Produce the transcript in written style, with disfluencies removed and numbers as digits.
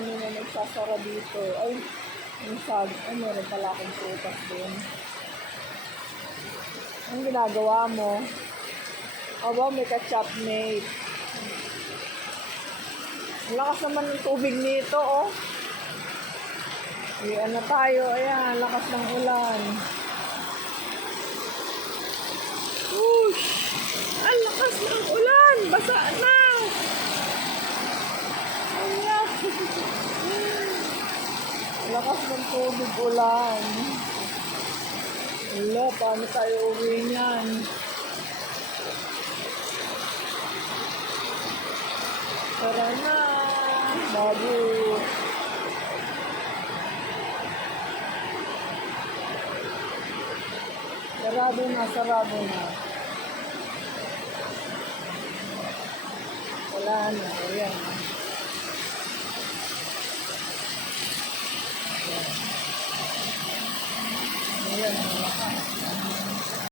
dami na nagsasara dito. Ay, meron pala akong prutas din. Ang ginagawa mo? Aba, may ketchup mate. Ang lakas naman ng tubig nito, oh. Iyan na tayo. Ayan, lakas ng ulan. Whoosh! Ang lakas ng ulan! Basa na! Ayan! Lakas ng tubig ulan. Wala, paano tayo uwi niyan? Tara na! Bago! Sarado na, sarado na. Wala na, ayan. Ayan, malakas.